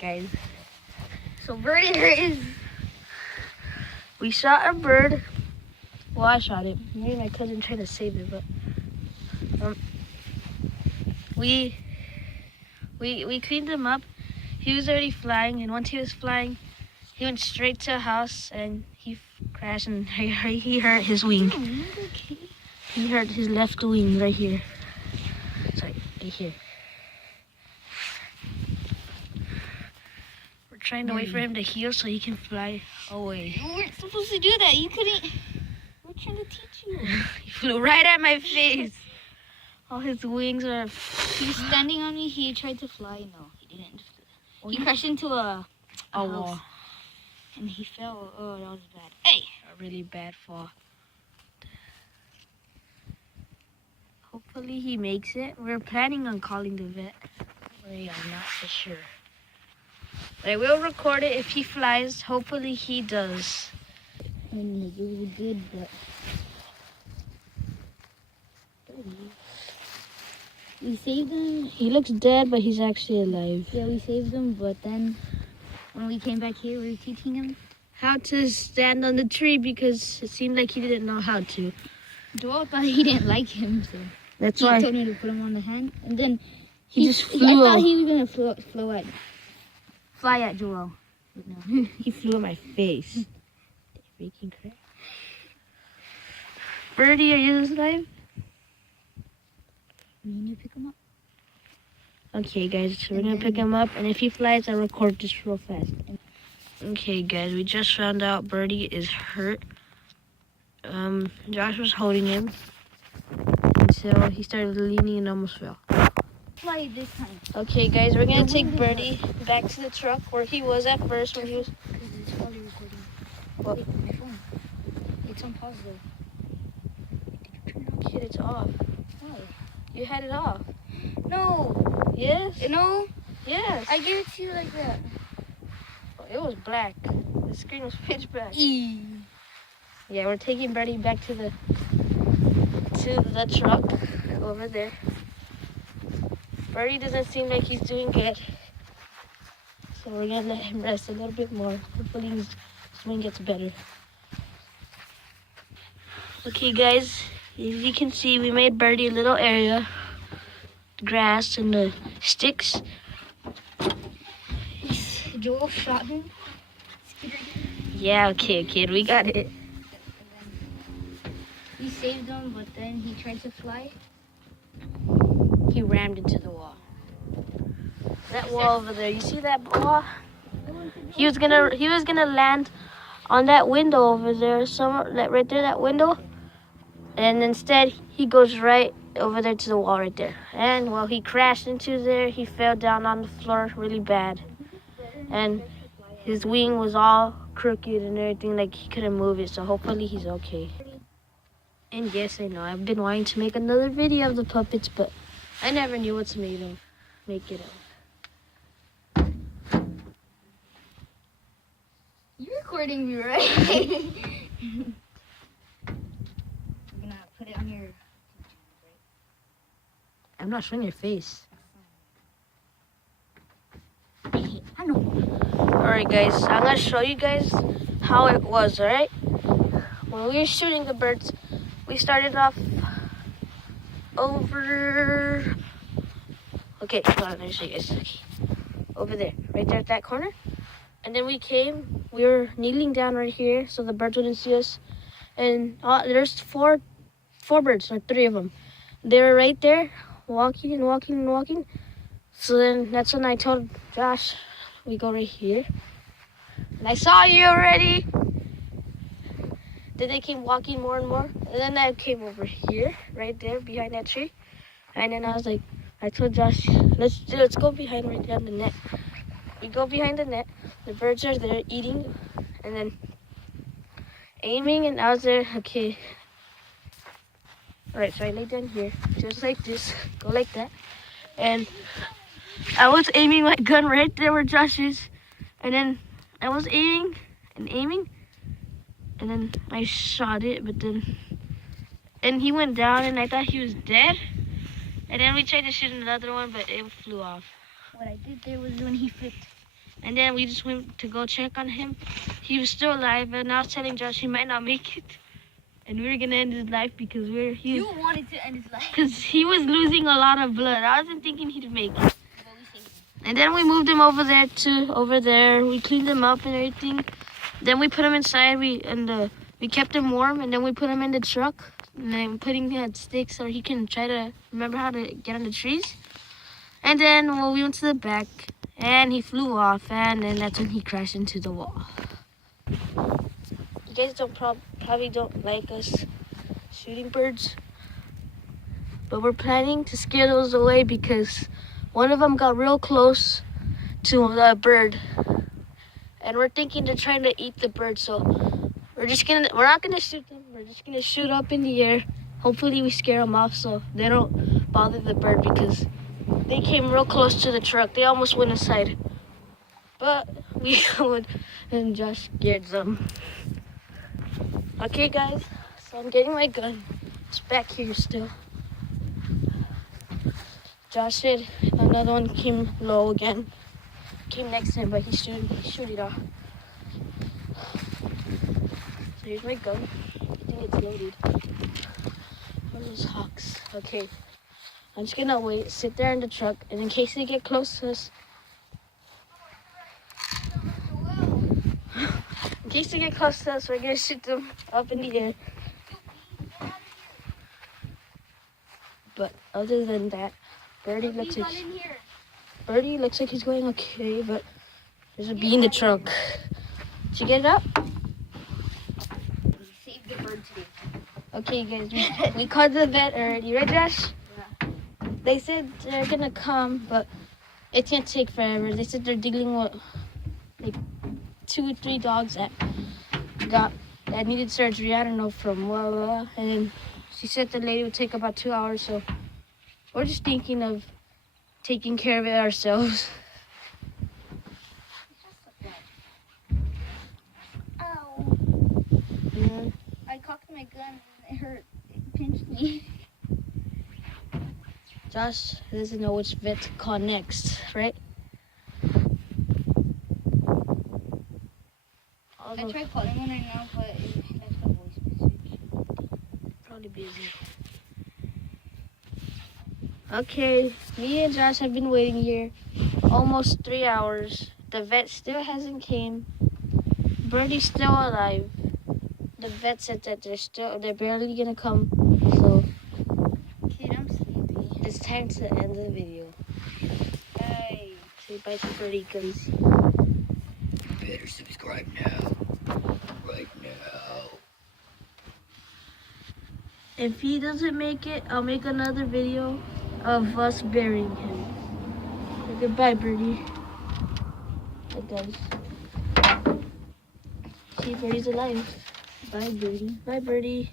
guys. So Birdie there is. We shot a bird. Well, I shot it. Me and my cousin tried to save it, but we cleaned him up. He was already flying, and once he was flying, he went straight to a house and he crashed and he hurt his wing. He hurt his left wing right here. Sorry, right here. We're trying to wait for him to heal so he can fly away. You weren't supposed to do that. You couldn't. We're trying to teach you. He flew right at my face. All his wings are... He was standing on me. He tried to fly. No, he didn't. He crashed into a wall. house. And he fell. Oh, that was bad. Hey! A really bad fall. Hopefully he makes it. We're planning on calling the vet. We are not for sure. But I will record it if he flies. Hopefully he does. And it was good, but... We saved him. He looks dead, but he's actually alive. Yeah, we saved him, but then when we came back here, we were teaching him How to stand on the tree because it seemed like he didn't know how to. Joel thought he didn't like him, so That's he why told me to put him on the hand. And then he just I flew. thought he was gonna fly at Joel. But no. He flew in my face. Freaking crap. Birdie, are you alive? Me and you pick him up. Okay, guys, so we're gonna pick him up, and if he flies, I'll record this real fast. Okay, guys, we just found out Birdie is hurt. Josh was holding him until he started leaning and almost fell. Fly this time. Okay, guys, we're gonna take Birdie back to the truck where he was at first when he was. Because it's probably recording. What? Wait, my phone. It's on pause though. Kid, it's off. Why? You had it off. No. Yes. No. Yes. I gave it to you like that. It was black. The screen was pitch black. E. Yeah, we're taking Birdie back to the truck over there. Birdie doesn't seem like he's doing good, so we're gonna let him rest a little bit more. Hopefully his swing gets better. Okay, guys, as you can see, we made Birdie a little area, grass and the sticks. Joel shot him. Yeah, okay, kid, we got it. We saved him, but then he tried to fly. He rammed into the wall. That wall over there, you see that wall? He was gonna land on that window over there, somewhere right there, that window. And instead, he goes right over there to the wall right there. And while he crashed into there, he fell down on the floor really bad. And his wing was all crooked and everything, like he couldn't move it. So hopefully he's okay. And yes, I know, I've been wanting to make another video of the puppets, but I never knew what to make it of. You're recording me, right? I'm gonna put it on your... I'm not showing your face. I know. Alright guys, I'm gonna show you guys how it was, alright? When we were shooting the birds, we started off over... Okay, hold on, let me show you guys. Okay. Over there, right there at that corner. And then we were kneeling down right here so the birds wouldn't see us. And there's four birds, like 3 of them. They were right there, walking and walking and walking. So then that's when I told Josh, we go right here. And I saw you already. Then they came walking more and more. And then I came over here, right there, behind that tree. And then I was like, I told Josh, let's go behind right there on the net. We go behind the net. The birds are there eating and then aiming, and I was there, okay. Alright, so I laid down here, just like this, go like that. And I was aiming my gun right there where Josh is. And then I was aiming and aiming. And then I shot it, but then... And he went down and I thought he was dead. And then we tried to shoot another one, but it flew off. What I did there was when he flipped, And then we just went to go check on him. He was still alive, and I was telling Josh he might not make it. And we were gonna end his life because You wanted to end his life. because he was losing a lot of blood. I wasn't thinking he'd make it. But we saved him. And then we moved him over there. We cleaned him up and everything. Then we put him inside. We kept him warm, and then we put him in the truck. And then putting sticks so he can try to remember how to get on the trees. And then we went to the back, and he flew off, and then that's when he crashed into the wall. You guys probably don't like us shooting birds, but we're planning to scare those away because one of them got real close to the bird, and we're thinking to try to eat the bird. So we're not gonna shoot them. We're just gonna shoot up in the air. Hopefully we scare them off so they don't bother the bird because they came real close to the truck. They almost went inside, but we would, and Josh scared them. Okay, guys, so I'm getting my gun. It's back here still. Josh said another one came low again. Came next to him, but he shoot it off. So here's my gun. I think it's loaded. What are those hawks? Okay. I'm just gonna wait, sit there in the truck, and in case they get close to us, we're gonna shoot them up in the air. But other than that, Birdie looks like he's going okay, but there's a bee in the trunk. Did you get it up? We saved the bird today. Okay, guys, we called the vet already, right, Josh? Yeah. They said they're gonna come, but it can't take forever. They said they're dealing with like 2 or 3 dogs that needed surgery. I don't know from blah, blah, blah. And then she said the lady would take about 2 hours, so we're just thinking of taking care of it ourselves. Ow. Yeah. I cocked my gun and it hurt. It pinched me. Josh doesn't know which vet to call next, right? I tried calling one right now, but it left a voice message. Probably busy. Okay, me and Josh have been waiting here almost 3 hours. The vet still hasn't came. Birdie's still alive. The vet said that they're barely gonna come. So Kid, I'm sleepy. it's time to end the video. Hey. Say bye to Birdie, guys. Better subscribe now. Right now. If he doesn't make it, I'll make another video of us burying him. So goodbye, Birdie. Bye, guys. See, Birdie's alive. Bye, Birdie. Bye, Birdie.